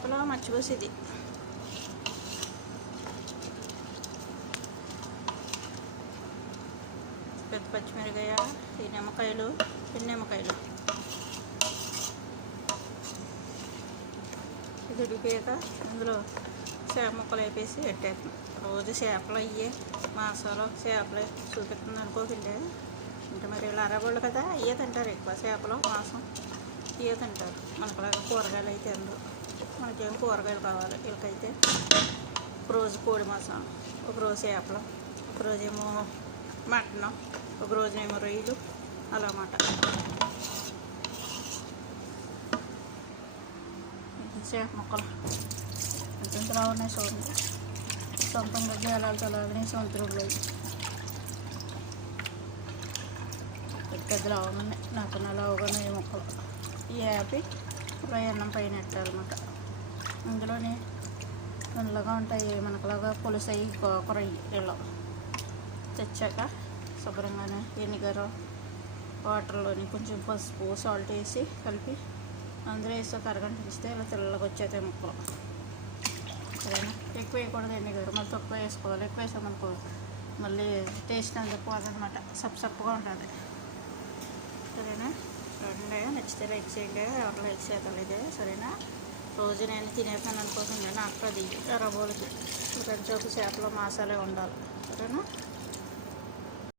చేపలో మర్చిపోసి ఇది పెద్ద పచ్చిమిరకాయ, ఈ నిమ్మకాయలు, నిమ్మకాయలు ఇది ఉడికాక అందులో చేప ముక్కలు వేపేసి పెట్టేస్తాం. రోజు చేపలు అయ్యే మాసాలు చేపలు చూపిస్తుంది అనుకోకండి. అంటే మరి ఇలా అరగోళ్ళు కదా, ఇవే తింటారు ఎక్కువ. చేపలు మాంసం ఇవే తింటారు. మనకులాగా కూరగాయలు అయితే అందరూ మనకేం కూరగాయలు కావాలి. వీళ్ళకైతే ఒకరోజు కోడి మాంసం, ఒకరోజు చేపలు, ఒకరోజేమో మటన్, ఒక రోజునేమో రొయ్యలు, అలా అన్నమాట. చేప ముక్కలు ఎంత ఉన్నాయి చూడండి. సొంతంగా గేలాలు తలాలని సొంతరులు పెద్ద లావున్నాయి. నాకు లావుగానే ఈ ముక్కలు ఈ యాపి ఫ్రై అన్నం పైన పెట్టాలన్నమాట. అందులోనే నల్లగా ఉంటాయి మనకులాగా పులుసు అయ్యి కూరయ్యి ఇలా తెచ్చాక శుభ్రంగానే వెనిగర్ వాటర్లోని కొంచెం పసుపు సాల్ట్ వేసి కలిపి అందులో వేసి ఒక అరగంట ఇస్తే ఇలా తెల్లగా వచ్చేతాయి ముక్కలు. సరేనా? ఎక్కువ వేయకూడదు వెనిగర్, మళ్ళీ తక్కువ వేసుకోవాలి. ఎక్కువ వేసామనుకో మళ్ళీ టేస్ట్ అంత పోదనమాట, సప్పుగా ఉంటుంది. సరేనా? చూడండి, నచ్చితే లైక్ చేయండి. ఎవరు లైక్ చేయగలిగితే సరేనా? రోజు నేను తినేసాను అనుకోకుండా నాకు అది రవ్వలకి కొంచెం చేపలో మాసాలే ఉండాలి. సరేనా?